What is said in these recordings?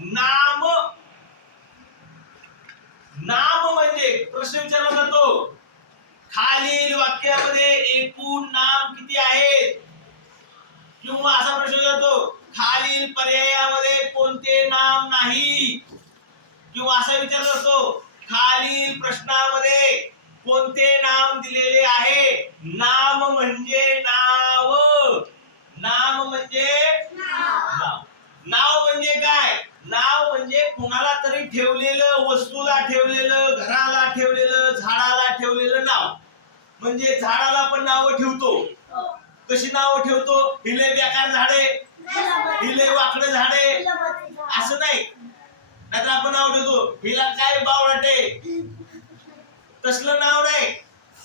नाम नाम म्हणजे प्रश्न विचारला जातो, खालील वाक्यामध्ये एकूण नाम किती आहेत? किंवा असा प्रश्न जातो, खालील पर्यायामध्ये कोणते नाम नाही? किंवा असा विचारला जातो, खालील प्रश्नामध्ये कोणते नाम दिलेले आहे? नाम म्हणजे नाव. नाम म्हणजे नाव. नाव म्हणजे काय? नाव म्हणजे कुणाला तरी ठेवलेलं, वस्तूला ठेवलेलं, घराला ठेवलेलं, झाडाला ठेवलेलं नाव. म्हणजे झाडाला पण नाव ठेवतो. कशी नाव ठेवतो? हिले बेकार झाडे, हिले वाकडे झाडे, असं नाही. नाहीतर आपण नाव ठेवतो, हिला काय बावळटे, तसलं नाव नाही.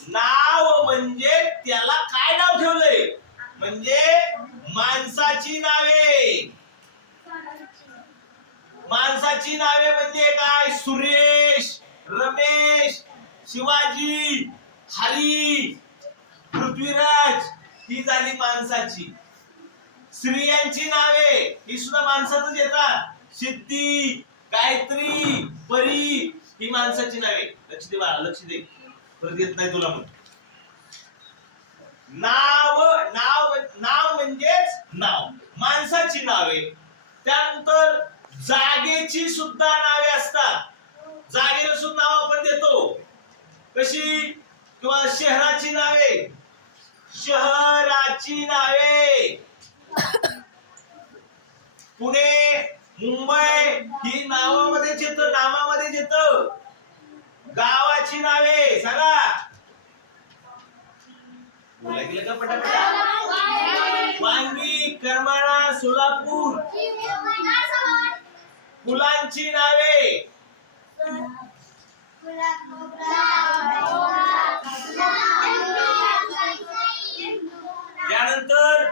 नाव म्हणजे त्याला काय नाव ठेवलंय? म्हणजे माणसाची नावे. माणसाची नावे म्हणजे काय? सुरेश, रमेश, शिवाजी, हरी, पृथ्वीराज, ही झाली माणसाची. स्त्रियांची नावे ही सुद्धा माणसातच येतात. सिद्धी, गायत्री, परी, ही माणसाची नावे. लक्ष दे बाळा, लक्ष दे, परत येत नाही तुला. म्हणून नाव नाव नाव म्हणजेच नाव, माणसाची नावे. त्यानंतर जागेची सुद्धा नावे असतात. जागेला सुद्धा नाव आपण देतो. कशी? किंवा शहराची नावे, शहराची नावे. पुणे, मुंबई, ही नावामध्येच येतं, नामामध्येच येतं. गावाची नावे सांगा. बोलायला का पटापटा? वांगी, करमाळा, सोलापूर. फुलांची नावे, त्यानंतर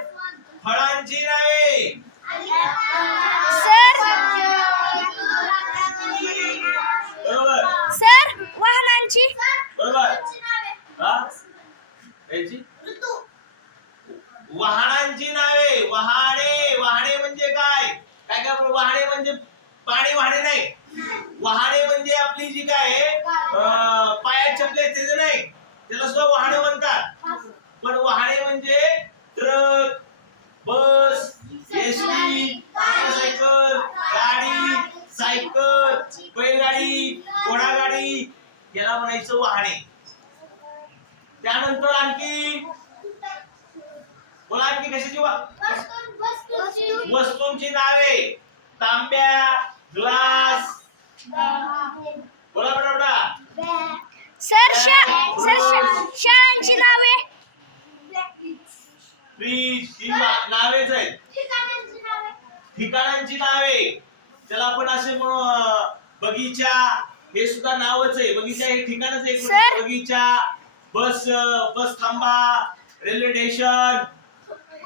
फळांची नावे. बरोबर सर, वाहनांची. बरोबर. वाहनांची नावे. वाहने, वाहने म्हणजे काय? काय काय? वाहने म्हणजे पाणी वाहने नाही. वाहने म्हणजे आपली जी काय पायात चपले ते नाही, त्याला सुद्धा वाहने म्हणतात. पण वाहने म्हणजे ट्रक, बस, एसटी, मोटरसायकल, गाडी, सायकल, बैलगाडी, घोडागाडी, याला म्हणायचं वाहने. त्यानंतर आणखी बोला, आणखी कशाची? वस्तूंची नावे. तांब्या, ग्लास. बोला बरोबर. सर, शाळांची नावे. फ्रीज, ही नावेच आहेत. ठिकाणांची नावे, त्याला आपण असे बगीचा, हे सुद्धा नावच आहे. बगीचा हे ठिकाणच आहे. बगीचा, बस थांबा, रेल्वे स्टेशन,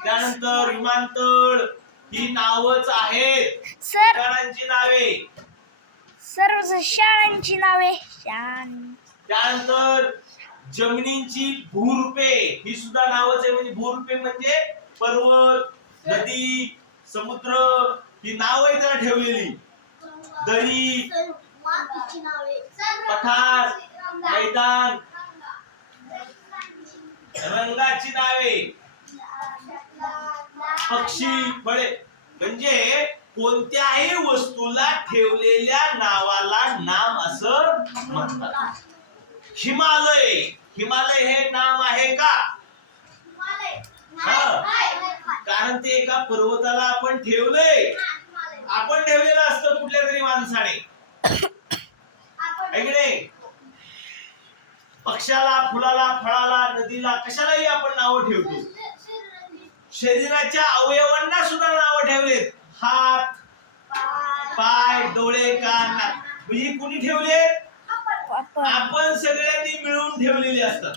त्यानंतर विमानतळ, ही नावच आहेत. ठिकाणांची नावे. सर, शाळांची नावे. त्यानंतर जमिनींची भूरूपे, ही सुद्धा नावच आहे. म्हणजे भूरूपे म्हणजे पर्वत, नदी, समुद्र, ही नाव आहे त्याला ठेवलेली. दरी, पठार, मैदान. रंगाची नावे, पक्षी, फळे. म्हणजे कोणत्याही वस्तूला ठेवलेल्या नावाला नाम असं म्हणतात. हिमालय, हिमालय हे नाम आहे का? कारण ते एका पर्वताला आपण ठेवलंय. आपण ठेवलेलं असतं कुठल्या तरी माणसाने, पक्षाला, फुलाला, फळाला, नदीला, कशालाही आपण नावं ठेवतो. शरीराच्या अवयवांना सुद्धा नावं ठेवलेत. हात, पाय, डोळे, कान, ही कुणी ठेवलेत? आपण सगळ्यांनी मिळून ठेवलेली असतात.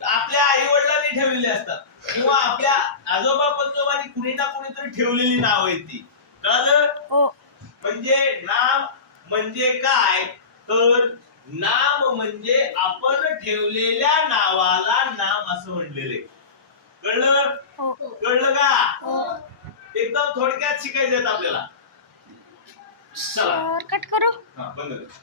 आपल्या आई वडिलांनी ठेवलेली असतात, किंवा आपल्या आजोबा पंजोबांनी कुणी ना कुणीतरी ठेवलेली नाव आहेत ती. कळलं? म्हणजे नाम म्हणजे काय? तर नाम म्हणजे आपण ठेवलेल्या नावाला नाम असं म्हणलेले. कळलं? कळलं का? एकदम थोडक्यात शिकायचं आपल्याला. चला सर कट करू हा बंद कर.